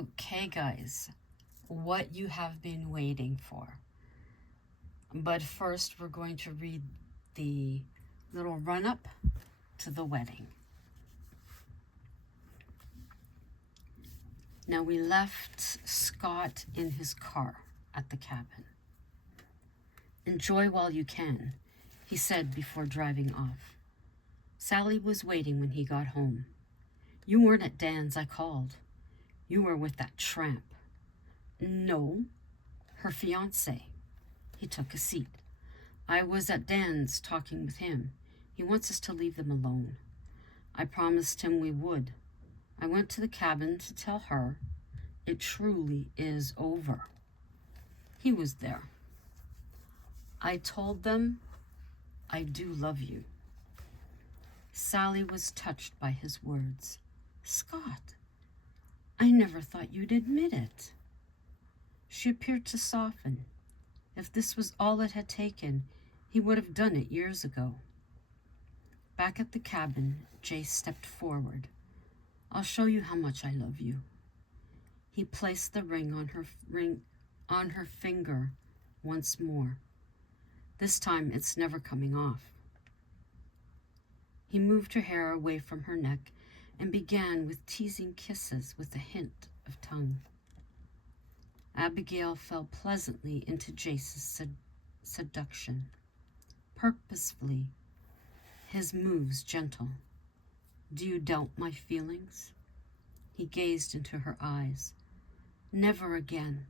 Okay, guys, what you have been waiting for. But first, we're going to read the little run-up to the wedding. Now, we left Scott in his car at the cabin. "Enjoy while you can," he said before driving off. Sally was waiting when he got home. "You weren't at Dan's, I called. You were with that tramp." "No, her fiancé." He took a seat. "I was at Dan's talking with him. He wants us to leave them alone. I promised him we would. I went to the cabin to tell her it truly is over." He was there. "I told them I do love you." Sally was touched by his words. "Scott, I never thought you'd admit it." She appeared to soften. If this was all it had taken, he would have done it years ago. Back at the cabin, Jay stepped forward. "I'll show you how much I love you." He placed the ring on her finger once more. This time it's never coming off. He moved her hair away from her neck and began with teasing kisses with a hint of tongue. Abigail fell pleasantly into Jace's seduction, purposefully, his moves gentle. "Do you doubt my feelings?" He gazed into her eyes. "Never again."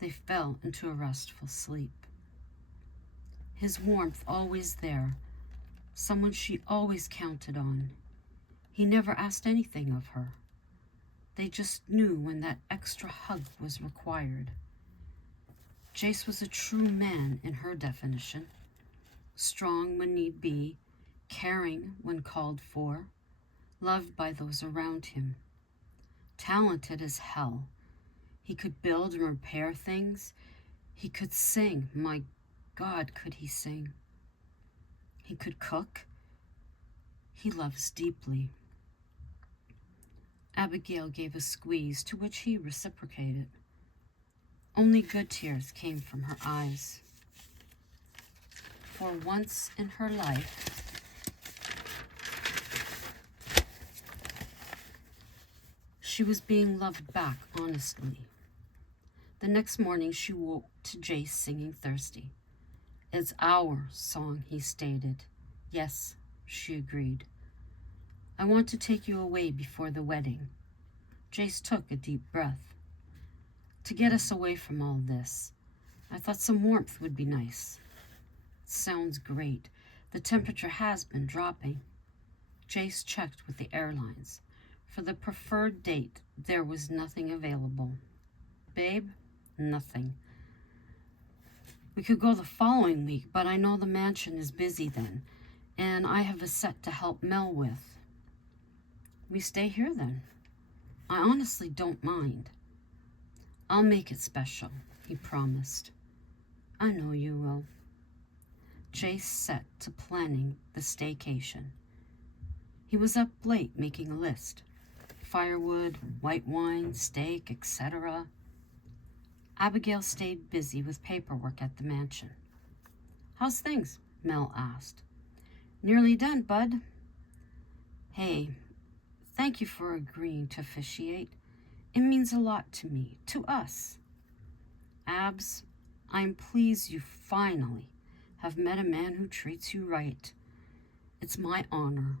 They fell into a restful sleep. His warmth always there, someone she always counted on. He never asked anything of her. They just knew when that extra hug was required. Jace was a true man in her definition. Strong when need be, caring when called for, loved by those around him. Talented as hell. He could build and repair things. He could sing. My God, could he sing. He could cook. He loves deeply. Abigail gave a squeeze, to which he reciprocated. Only good tears came from her eyes. For once in her life, she was being loved back honestly. The next morning she woke to Jace singing Thirsty. "It's our song," he stated. "Yes," she agreed. "I want to take you away before the wedding." Jace took a deep breath. "To get us away from all this, I thought some warmth would be nice." "Sounds great. The temperature has been dropping." Jace checked with the airlines. For the preferred date, there was nothing available. "Babe, nothing. We could go the following week, but I know the mansion is busy then, and I have a set to help Mel with." "We stay here then." "I honestly don't mind." "I'll make it special," he promised. "I know you will." Jace set to planning the staycation. He was up late making a list. Firewood, white wine, steak, etc. Abigail stayed busy with paperwork at the mansion. "How's things?" Mel asked. "Nearly done, bud." "Hey, thank you for agreeing to officiate. It means a lot to me, to us." "Abs, I'm pleased you finally have met a man who treats you right. It's my honor.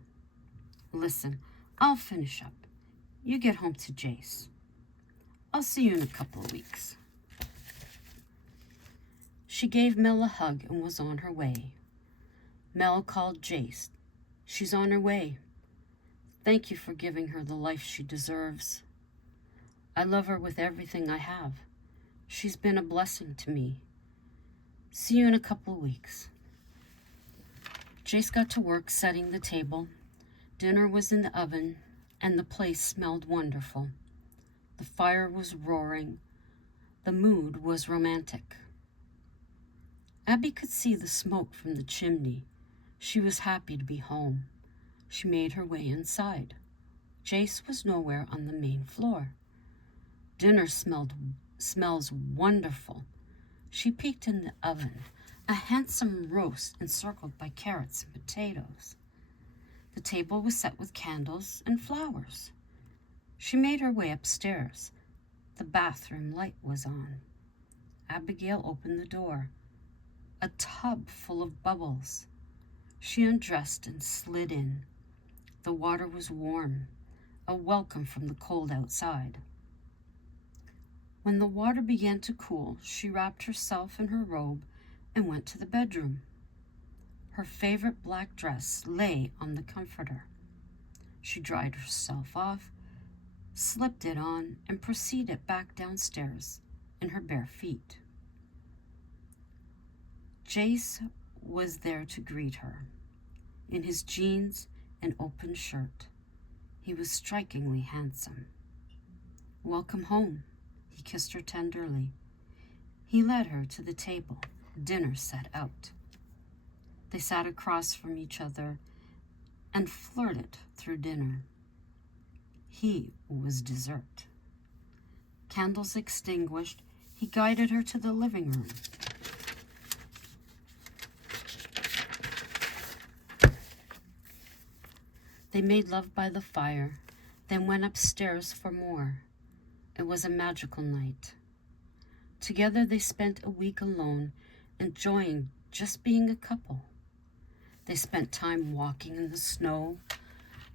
Listen, I'll finish up. You get home to Jace. I'll see you in a couple of weeks." She gave Mel a hug and was on her way. Mel called Jace. "She's on her way. Thank you for giving her the life she deserves. I love her with everything I have. She's been a blessing to me. See you in a couple of weeks." Jace got to work setting the table. Dinner was in the oven, and the place smelled wonderful. The fire was roaring. The mood was romantic. Abby could see the smoke from the chimney. She was happy to be home. She made her way inside. Jace was nowhere on the main floor. Dinner smells wonderful. She peeked in the oven, a handsome roast encircled by carrots and potatoes. The table was set with candles and flowers. She made her way upstairs. The bathroom light was on. Abigail opened the door. A tub full of bubbles. She undressed and slid in. The water was warm, a welcome from the cold outside. When the water began to cool, she wrapped herself in her robe and went to the bedroom. Her favorite black dress lay on the comforter. She dried herself off, slipped it on, and proceeded back downstairs in her bare feet. Jace was there to greet her, in his jeans and open shirt. He was strikingly handsome. "Welcome home," he kissed her tenderly. He led her to the table, dinner set out. They sat across from each other and flirted through dinner. He was dessert. Candles extinguished, he guided her to the living room. They made love by the fire, then went upstairs for more. It was a magical night. Together they spent a week alone, enjoying just being a couple. They spent time walking in the snow.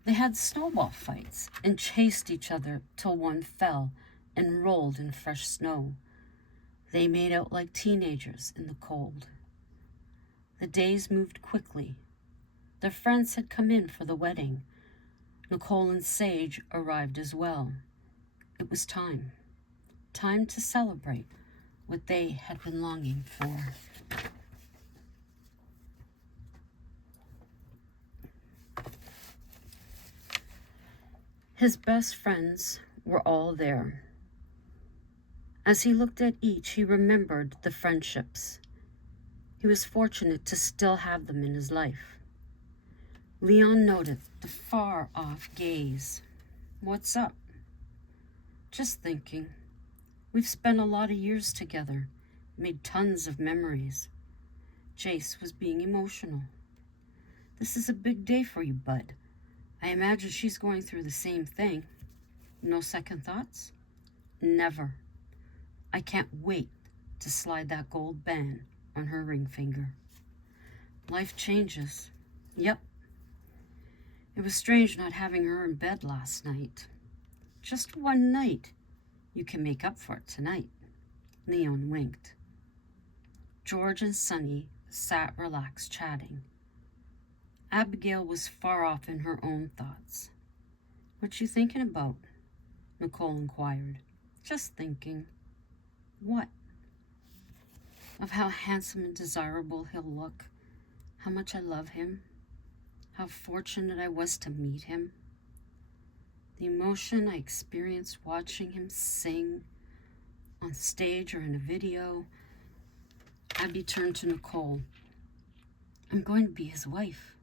They had snowball fights and chased each other till one fell and rolled in fresh snow. They made out like teenagers in the cold. The days moved quickly. Their friends had come in for the wedding. Nicole and Sage arrived as well. It was time to celebrate what they had been longing for. His best friends were all there. As he looked at each, he remembered the friendships. He was fortunate to still have them in his life. Leon noted the far-off gaze. "What's up?" "Just thinking. We've spent a lot of years together, made tons of memories." Jace was being emotional. "This is a big day for you, bud. I imagine she's going through the same thing. No second thoughts?" "Never. I can't wait to slide that gold band on her ring finger." "Life changes." "Yep. It was strange not having her in bed last night." "Just one night. You can make up for it tonight." Leon winked. George and Sunny sat relaxed chatting. Abigail was far off in her own thoughts. "What you thinking about?" Nicole inquired. "Just thinking." "What?" "Of how handsome and desirable he'll look, how much I love him, how fortunate I was to meet him. The emotion I experienced watching him sing on stage or in a video." Abby turned to Nicole. "I'm going to be his wife."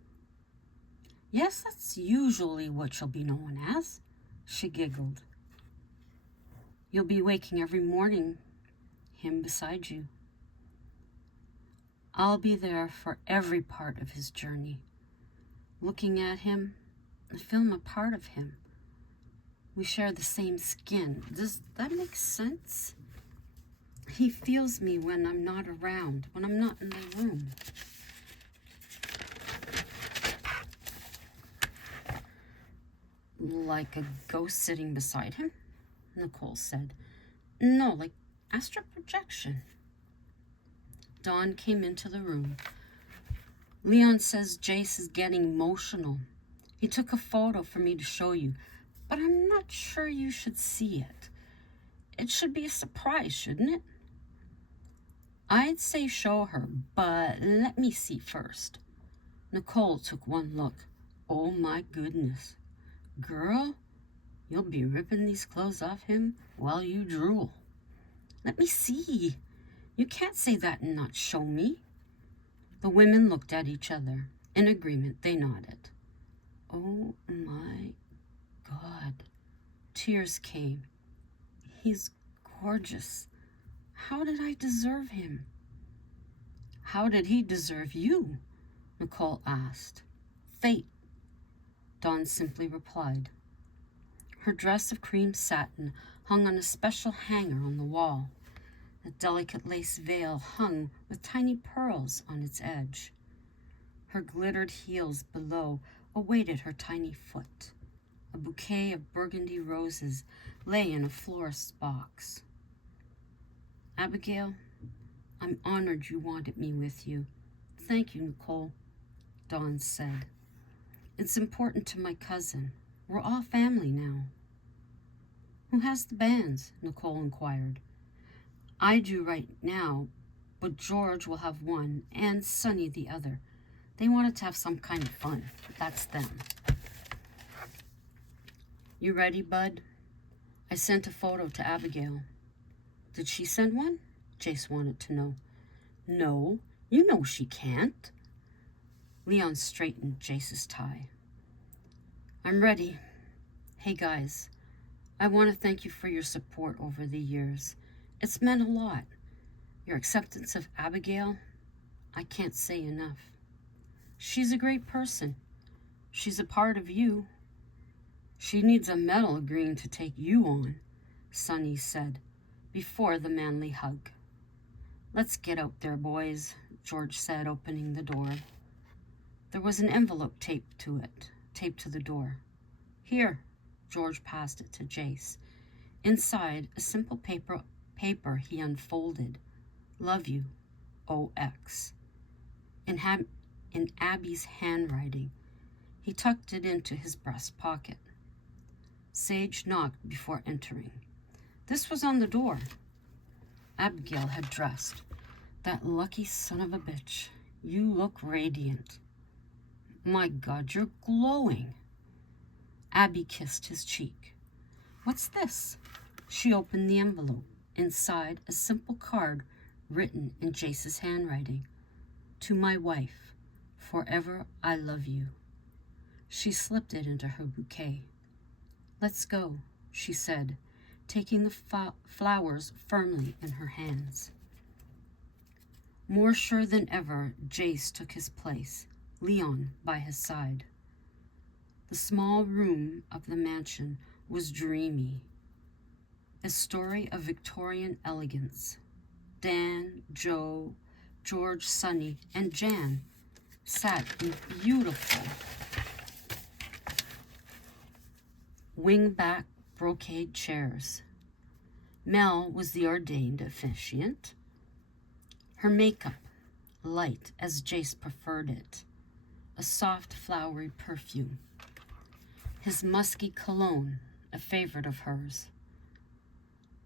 "Yes, that's usually what you'll be known as," she giggled. "You'll be waking every morning, him beside you." "I'll be there for every part of his journey. Looking at him, I feel I'm a part of him. We share the same skin. Does that make sense? He feels me when I'm not around, when I'm not in the room." "Like a ghost sitting beside him?" Nicole said. "No, like astral projection." Dawn came into the room. "Leon says Jace is getting emotional. He took a photo for me to show you, but I'm not sure you should see it. It should be a surprise, shouldn't it?" "I'd say show her, but let me see first." Nicole took one look. "Oh my goodness. Girl, you'll be ripping these clothes off him while you drool." "Let me see. You can't say that and not show me." The women looked at each other. In agreement, they nodded. "Oh my God." Tears came. "He's gorgeous. How did I deserve him?" "How did he deserve you?" Nicole asked. "Fate," Dawn simply replied. Her dress of cream satin hung on a special hanger on the wall. A delicate lace veil hung with tiny pearls on its edge. Her glittered heels below awaited her tiny foot. A bouquet of burgundy roses lay in a florist's box. "Abigail, I'm honored you wanted me with you." "Thank you, Nicole," Dawn said. "It's important to my cousin. We're all family now." "Who has the bands?" Nicole inquired. "I do right now, but George will have one and Sonny the other. They wanted to have some kind of fun. That's them." "You ready, Bud?" "I sent a photo to Abigail." "Did she send one?" Jace wanted to know. "No, you know she can't." Leon straightened Jace's tie. "I'm ready. Hey guys, I want to thank you for your support over the years. It's meant a lot. Your acceptance of Abigail, I can't say enough. She's a great person. She's a part of you. She needs a medal agreeing to take you on," Sonny said, before the manly hug. "Let's get out there, boys," George said, opening the door. There was an envelope taped to the door. "Here," George passed it to Jace. Inside, a simple paper he unfolded. "Love you, OX." In Abby's handwriting, he tucked it into his breast pocket. Sage knocked before entering. This was on the door. Abigail had dressed. "That lucky son of a bitch. You look radiant." "My God, you're glowing." Abby kissed his cheek. "What's this?" She opened the envelope. Inside, a simple card written in Jace's handwriting. "To my wife, forever I love you." She slipped it into her bouquet. "Let's go," she said, taking the flowers firmly in her hands. More sure than ever, Jace took his place, Leon by his side. The small room of the mansion was dreamy, a story of Victorian elegance. Dan, Joe, George, Sonny, and Jan sat in beautiful wing-back brocade chairs. Mel was the ordained officiant. Her makeup, light as Jace preferred it, a soft flowery perfume. His musky cologne, a favorite of hers.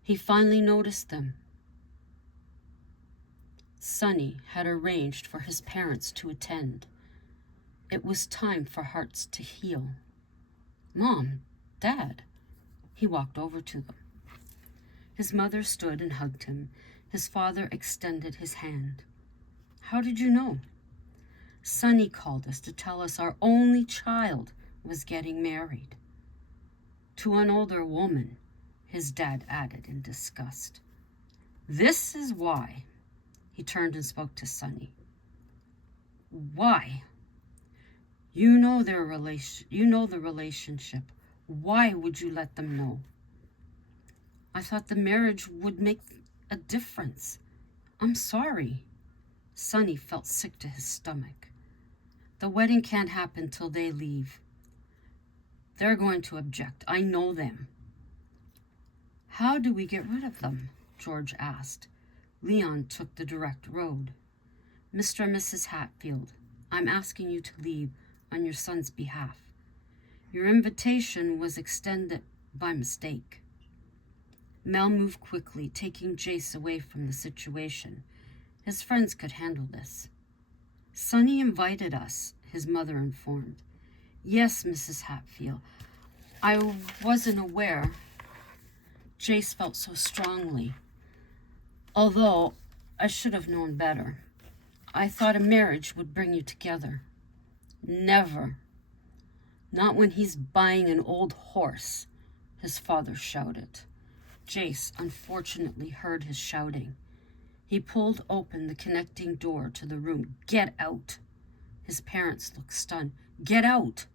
He finally noticed them. Sonny had arranged for his parents to attend. It was time for hearts to heal. "Mom, Dad." He walked over to them. His mother stood and hugged him. His father extended his hand. "How did you know?" "Sonny called us to tell us our only child was getting married." "To an older woman," his dad added in disgust. "This is why." He turned and spoke to Sonny. "Why? You know the relationship. Why would you let them know?" "I thought the marriage would make a difference. I'm sorry." Sonny felt sick to his stomach. "The wedding can't happen till they leave. They're going to object. I know them." "How do we get rid of them?" George asked. Leon took the direct road. "Mr. and Mrs. Hatfield, I'm asking you to leave on your son's behalf. Your invitation was extended by mistake." Mel moved quickly, taking Jace away from the situation. His friends could handle this. "Sonny invited us," his mother informed. "Yes, Mrs. Hatfield. I wasn't aware." Jace felt so strongly. "Although I should have known better. I thought a marriage would bring you together." "Never. Not when he's buying an old horse," his father shouted. Jace unfortunately heard his shouting. He pulled open the connecting door to the room. "Get out!" His parents looked stunned. "Get out!"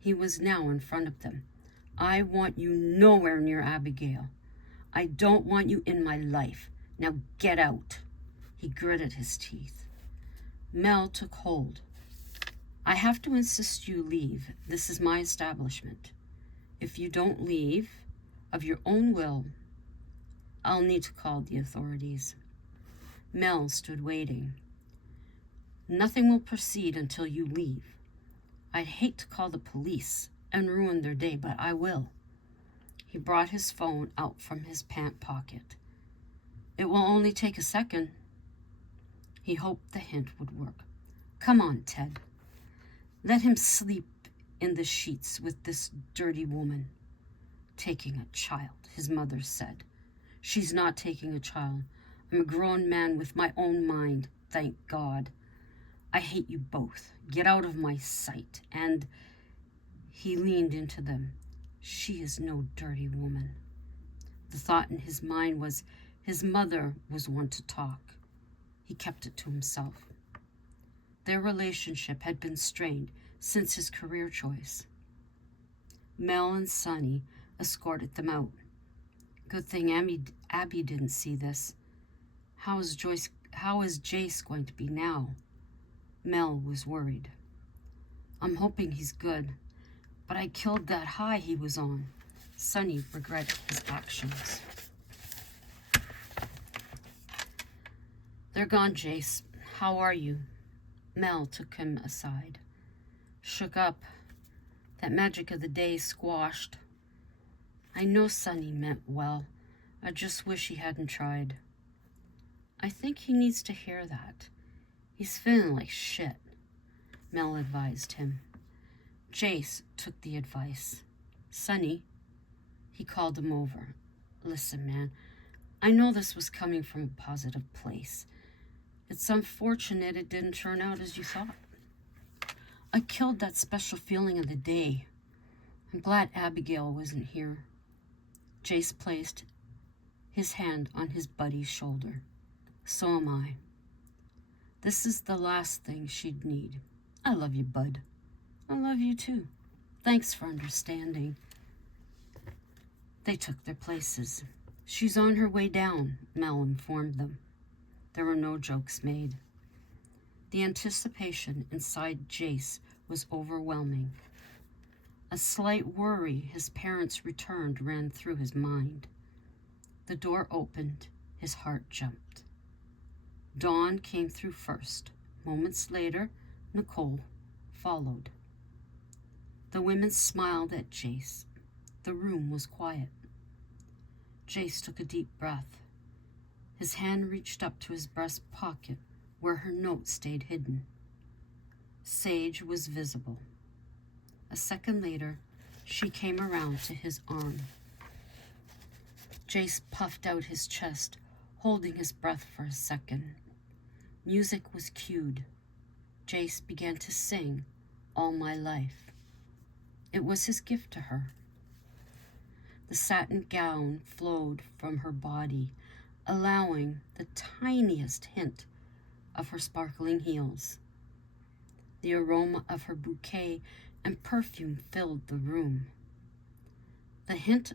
He was now in front of them. "I want you nowhere near Abigail. I don't want you in my life. Now get out." He gritted his teeth. Mel took hold. "I have to insist you leave. This is my establishment. If you don't leave of your own will, I'll need to call the authorities." Mel stood waiting. "Nothing will proceed until you leave. I'd hate to call the police and ruin their day, but I will." He brought his phone out from his pant pocket. "It will only take a second." He hoped the hint would work. "Come on, Ted. Let him sleep in the sheets with this dirty woman." "Taking a child," his mother said. "She's not taking a child. I'm a grown man with my own mind, thank God. I hate you both. Get out of my sight." And he leaned into them. "She is no dirty woman." The thought in his mind was his mother was one to talk. He kept it to himself. Their relationship had been strained since his career choice. Mel and Sonny escorted them out. Good thing Abby didn't see this. How is Jace going to be now? Mel was worried. "I'm hoping he's good, but I killed that high he was on." Sonny regretted his actions. "They're gone, Jace. How are you?" Mel took him aside. "Shook up. That magic of the day squashed. I know Sonny meant well. I just wish he hadn't tried." "I think he needs to hear that. He's feeling like shit," Mel advised him. Jace took the advice. "Sonny," he called him over. "Listen, man, I know this was coming from a positive place. It's unfortunate it didn't turn out as you thought. I killed that special feeling of the day. I'm glad Abigail wasn't here." Jace placed his hand on his buddy's shoulder. "So am I. This is the last thing she'd need. I love you, bud." "I love you too. Thanks for understanding." They took their places. "She's on her way down," Mel informed them. There were no jokes made. The anticipation inside Jace was overwhelming. A slight worry his parents' returned ran through his mind. The door opened. His heart jumped. Dawn came through first. Moments later, Nicole followed. The women smiled at Jace. The room was quiet. Jace took a deep breath. His hand reached up to his breast pocket where her note stayed hidden. Sage was visible. A second later, she came around to his arm. Jace puffed out his chest, holding his breath for a second. Music was cued. Jace began to sing All My Life. It was his gift to her. The satin gown flowed from her body, allowing the tiniest hint of her sparkling heels. The aroma of her bouquet and perfume filled the room. The hint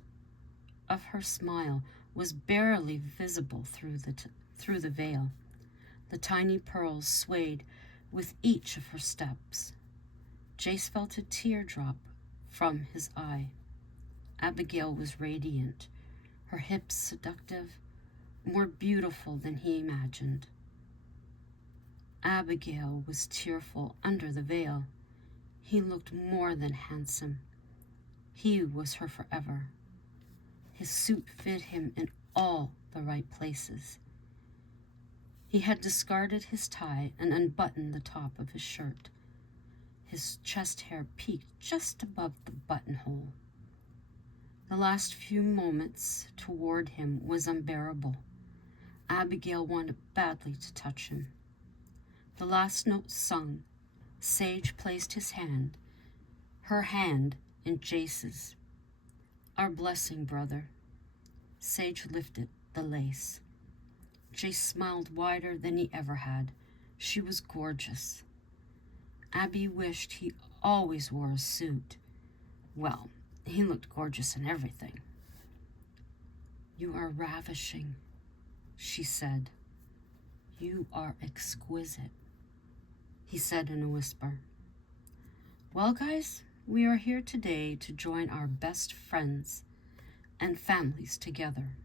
of her smile was barely visible through the veil. The tiny pearls swayed with each of her steps. Jace felt a tear drop from his eye. Abigail was radiant, her hips seductive, more beautiful than he imagined. Abigail was tearful under the veil. He looked more than handsome. He was her forever. His suit fit him in all the right places. He had discarded his tie and unbuttoned the top of his shirt. His chest hair peaked just above the buttonhole. The last few moments toward him was unbearable. Abigail wanted badly to touch him. The last note sung, Sage placed her hand in Jace's. "Our blessing, brother." Sage lifted the lace. Jace smiled wider than he ever had. She was gorgeous. Abby wished he always wore a suit. Well, he looked gorgeous in everything. "You are ravishing," she said. "You are exquisite," he said in a whisper. "Well, guys, we are here today to join our best friends and families together.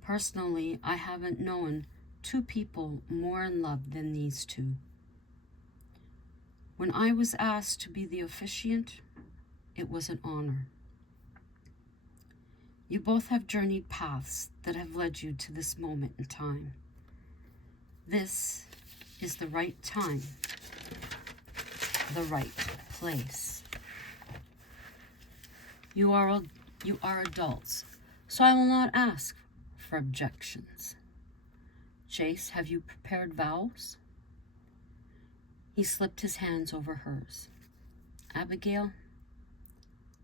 Personally, I haven't known two people more in love than these two. When I was asked to be the officiant, it was an honor. You both have journeyed paths that have led you to this moment in time. This is the right time, the right place. You are adults, so I will not ask for objections. Jace, have you prepared vows?" He slipped his hands over hers. "Abigail,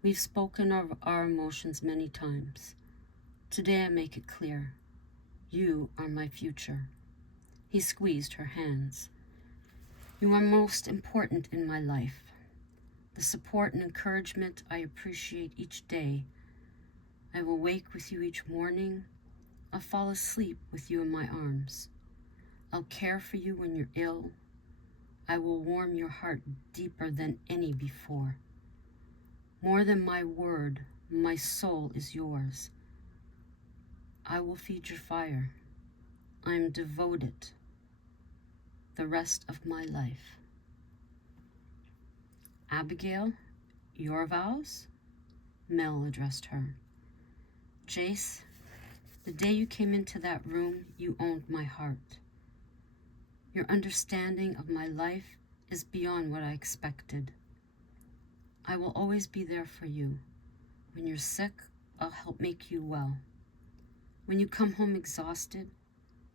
we've spoken of our emotions many times. Today I make it clear. You are my future." He squeezed her hands. "You are most important in my life. The support and encouragement I appreciate each day. I will wake with you each morning. I'll fall asleep with you in my arms. I'll care for you when you're ill. I will warm your heart deeper than any before. More than my word, my soul is yours. I will feed your fire. I am devoted the rest of my life." "Abigail, your vows?" Mel addressed her. "Jace, the day you came into that room, you owned my heart. Your understanding of my life is beyond what I expected. I will always be there for you. When you're sick, I'll help make you well. When you come home exhausted,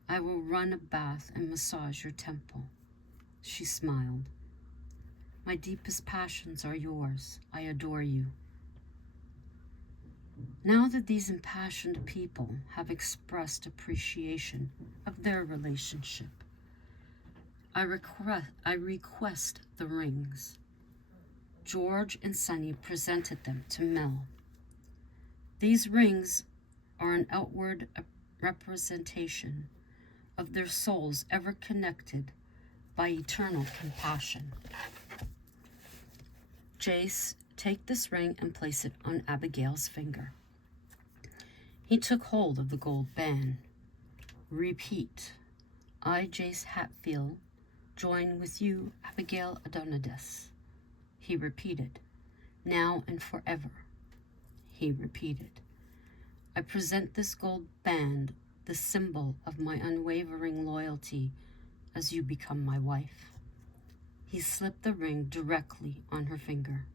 I will run a bath and massage your temple." She smiled. "My deepest passions are yours. I adore you." Now that these impassioned people have expressed appreciation of their relationship, I request the rings. George and Sunny presented them to Mel. These rings are an outward representation of their souls ever connected by eternal compassion. "Jace, take this ring and place it on Abigail's finger." He took hold of the gold band. "Repeat. I, Jace Hatfield, join with you, Abigail Adonides." He repeated. "Now and forever." He repeated. "I present this gold band, the symbol of my unwavering loyalty, as you become my wife." He slipped the ring directly on her finger.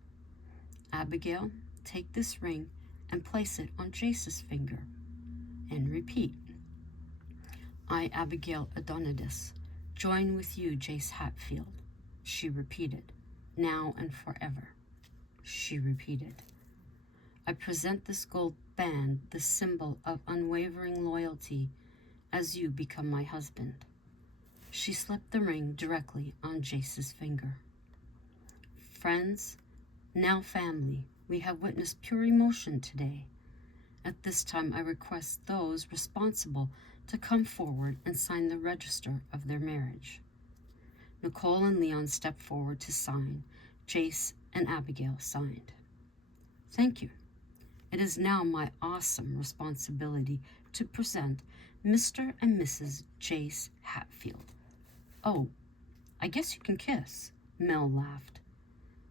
"Abigail, take this ring and place it on Jace's finger, and repeat. I, Abigail Adonides, join with you, Jace Hatfield." She repeated. "Now and forever." She repeated. "I present this gold band, the symbol of unwavering loyalty, as you become my husband." She slipped the ring directly on Jace's finger. Friends, now family, we have witnessed pure emotion today. At this time, I request those responsible to come forward and sign the register of their marriage. Nicole and Leon stepped forward to sign. Jace and Abigail signed. "Thank you. It is now my awesome responsibility to present Mr. and Mrs. Jace Hatfield." "Oh, I guess you can kiss," Mel laughed.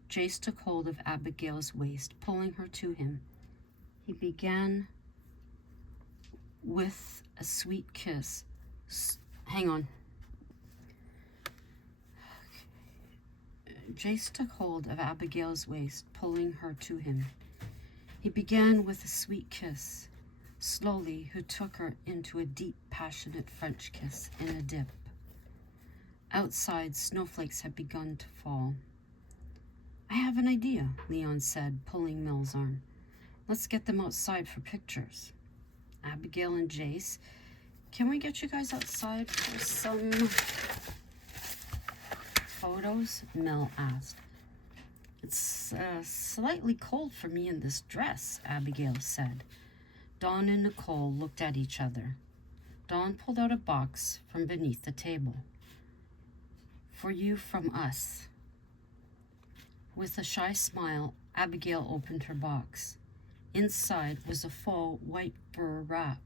Jace took hold of Abigail's waist, pulling her to him. He began with a sweet kiss. Hang on. Jace took hold of Abigail's waist, pulling her to him. He began with a sweet kiss. Slowly, he took her into a deep, passionate French kiss in a dip. Outside, snowflakes had begun to fall. "I have an idea," Leon said, pulling Mel's arm. "Let's get them outside for pictures." Abigail and Jace, can we get you guys outside for some photos? Mel asked. It's slightly cold for me in this dress, Abigail said. Dawn and Nicole looked at each other. Dawn pulled out a box from beneath the table. For you from us. With a shy smile, Abigail opened her box. Inside was a faux white fur wrap.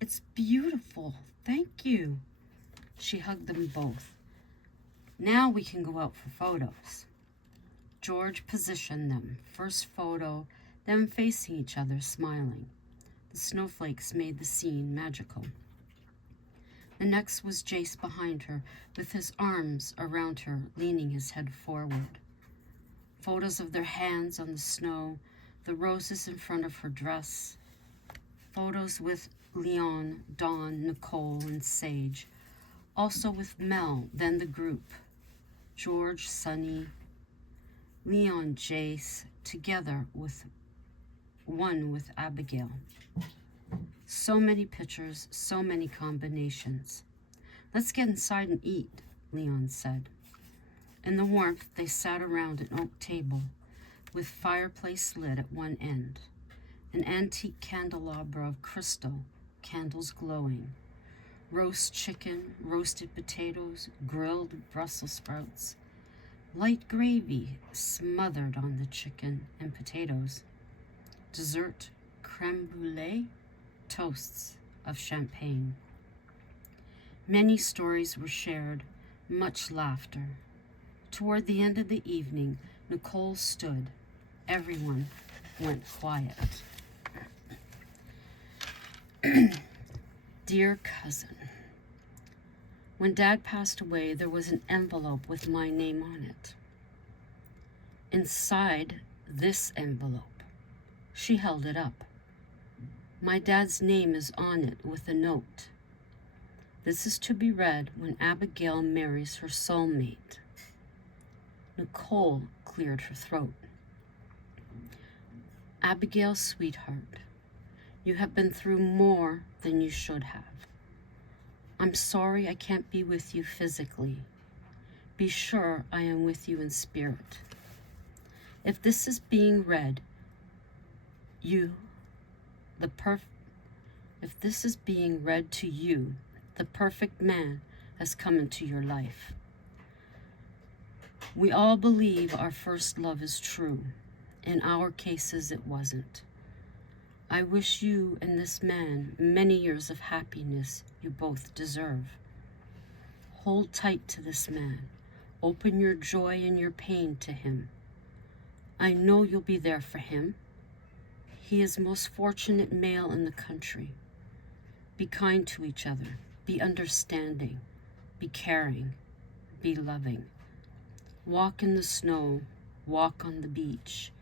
It's beautiful, thank you. She hugged them both. Now we can go out for photos. George positioned them, first photo, them facing each other, smiling. The snowflakes made the scene magical. The next was Jace behind her, with his arms around her, leaning his head forward. Photos of their hands on the snow, the roses in front of her dress. Photos with Leon, Dawn, Nicole, and Sage. Also with Mel, then the group. George, Sunny, Leon, Jace, together with one with Abigail. So many pictures, so many combinations. Let's get inside and eat, Leon said. In the warmth, they sat around an oak table with fireplace lit at one end, an antique candelabra of crystal, candles glowing, roast chicken, roasted potatoes, grilled Brussels sprouts, light gravy smothered on the chicken and potatoes, dessert, creme brulee, toasts of champagne. Many stories were shared, much laughter. Toward the end of the evening, Nicole stood. Everyone went quiet. Dear cousin, when Dad passed away, there was an envelope with my name on it. Inside this envelope, she held it up. My dad's name is on it with a note. This is to be read when Abigail marries her soulmate. Nicole cleared her throat. Abigail, sweetheart, you have been through more than you should have. I'm sorry I can't be with you physically. Be sure I am with you in spirit. If this is being read, if this is being read to you, the perfect man has come into your life. We all believe our first love is true. In our cases, it wasn't. I wish you and this man many years of happiness you both deserve. Hold tight to this man. Open your joy and your pain to him. I know you'll be there for him. He is most fortunate male in the country. Be kind to each other. Be understanding. Be caring. Be loving. Walk in the snow. Walk on the beach.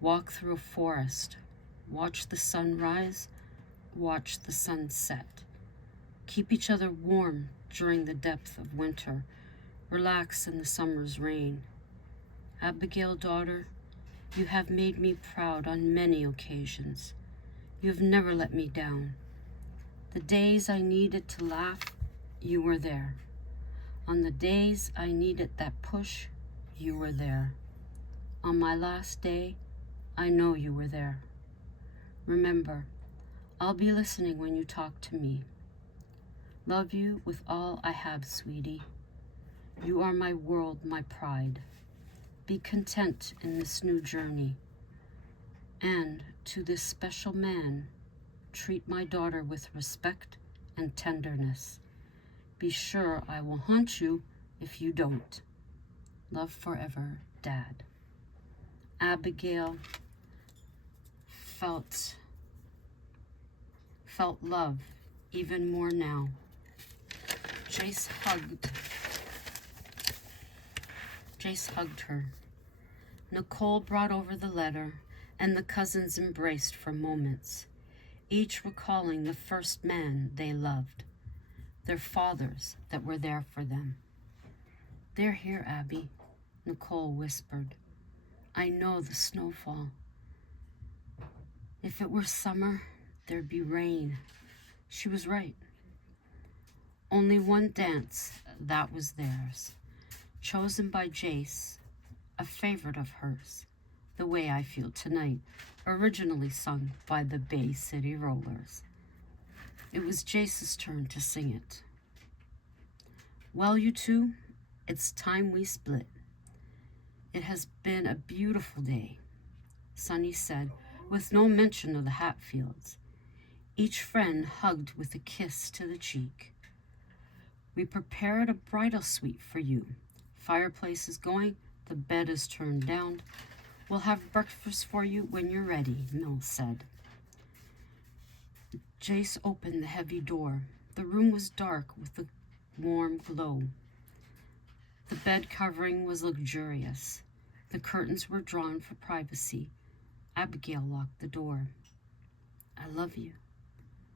Walk through a forest. Watch the sun rise. Watch the sun set. Keep each other warm during the depth of winter. Relax in the summer's rain. Abigail, daughter, you have made me proud on many occasions. You have never let me down. The days I needed to laugh, you were there. On the days I needed that push, you were there. On my last day, I know you were there. Remember, I'll be listening when you talk to me. Love you with all I have, sweetie. You are my world, my pride. Be content in this new journey. And to this special man, treat my daughter with respect and tenderness. Be sure I will haunt you if you don't. Love forever, Dad. Abigail felt love even more now. Jace hugged her. Nicole brought over the letter, and the cousins embraced for moments, each recalling the first man they loved, their fathers that were there for them. They're here, Abby, Nicole whispered. I know the snowfall. If it were summer, there'd be rain. She was right. Only one dance, that was theirs, chosen by Jace, a favorite of hers, The Way I Feel Tonight, originally sung by the Bay City Rollers. It was Jace's turn to sing it. Well, you two, it's time we split. It has been a beautiful day, Sonny said, with no mention of the Hatfields. Each friend hugged with a kiss to the cheek. We prepared a bridal suite for you. Fireplace is going, the bed is turned down. We'll have breakfast for you when you're ready, Mel said. Jace opened the heavy door. The room was dark with a warm glow. The bed covering was luxurious. The curtains were drawn for privacy. Abigail locked the door. I love you,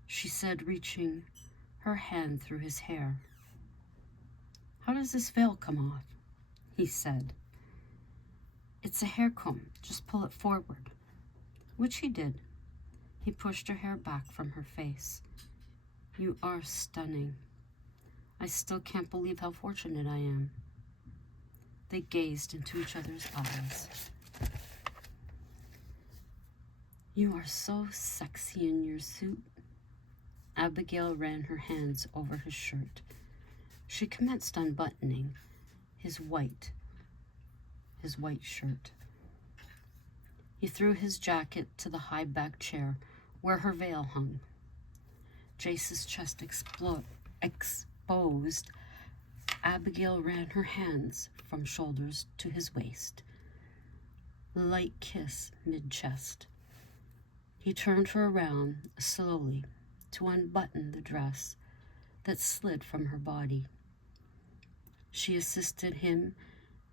she said, reaching her hand through his hair. How does this veil come off? He said. It's a hair comb. Just pull it forward. Which he did. He pushed her hair back from her face. You are stunning. I still can't believe how fortunate I am. They gazed into each other's eyes. You are so sexy in your suit. Abigail ran her hands over his shirt. She commenced unbuttoning his white shirt. He threw his jacket to the high-back chair where her veil hung. Jace's chest exposed. Abigail ran her hands from shoulders to his waist. Light kiss mid-chest. He turned her around slowly to unbutton the dress that slid from her body. She assisted him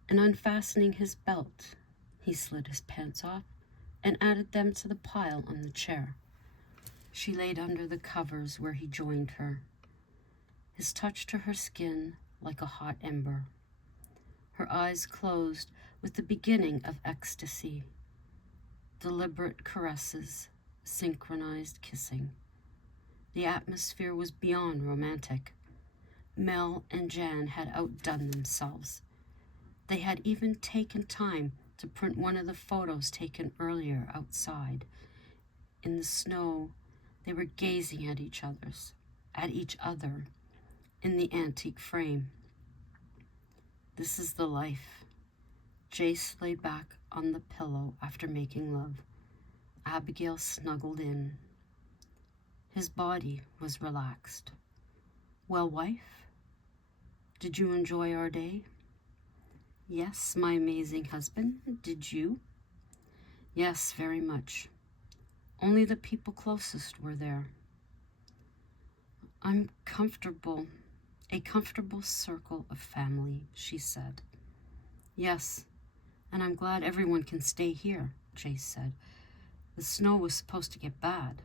in unfastening his belt. He slid his pants off and added them to the pile on the chair. She laid under the covers where he joined her, his touch to her skin like a hot ember. Her eyes closed with the beginning of ecstasy, deliberate caresses, synchronized kissing. The atmosphere was beyond romantic. Mel and Jan had outdone themselves. They had even taken time to print one of the photos taken earlier outside. In the snow, they were gazing at each other in the antique frame. This is the life. Jace lay back on the pillow after making love. Abigail snuggled in. His body was relaxed. Well, wife, did you enjoy our day? Yes, my amazing husband. Did you? Yes, very much. Only the people closest were there. I'm comfortable. A comfortable circle of family, she said. Yes, and I'm glad everyone can stay here, Jace said. The snow was supposed to get bad.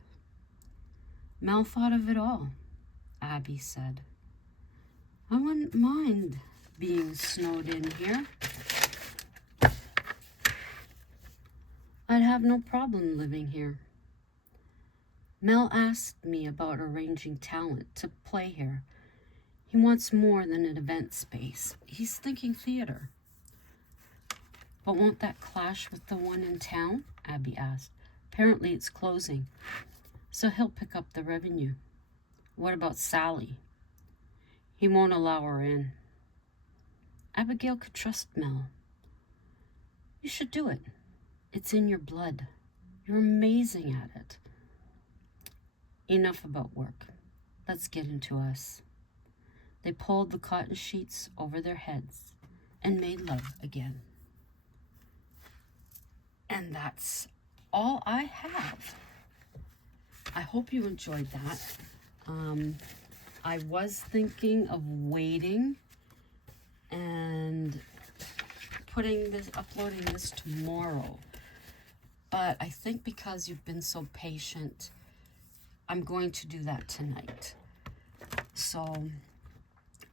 Mel thought of it all, Abby said. I wouldn't mind being snowed in here. I'd have no problem living here. Mel asked me about arranging talent to play here. He wants more than an event space. He's thinking theater. But won't that clash with the one in town? Abby asked. Apparently it's closing, so he'll pick up the revenue. What about Sally? He won't allow her in. Abigail could trust Mel. You should do it. It's in your blood. You're amazing at it. Enough about work. Let's get into us. They pulled the cotton sheets over their heads and made love again. And that's all I have. I hope you enjoyed that. I was thinking of waiting and uploading this tomorrow. But I think because you've been so patient, I'm going to do that tonight. So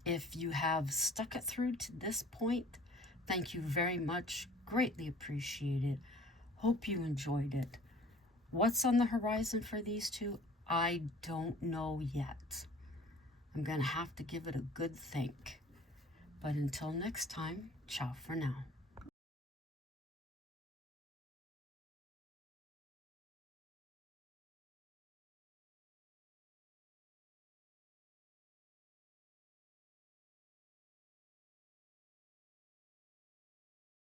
if you have stuck it through to this point, thank you very much. Greatly appreciate it. Hope you enjoyed it. What's on the horizon for these two? I don't know yet. I'm going to have to give it a good think. But until next time, ciao for now.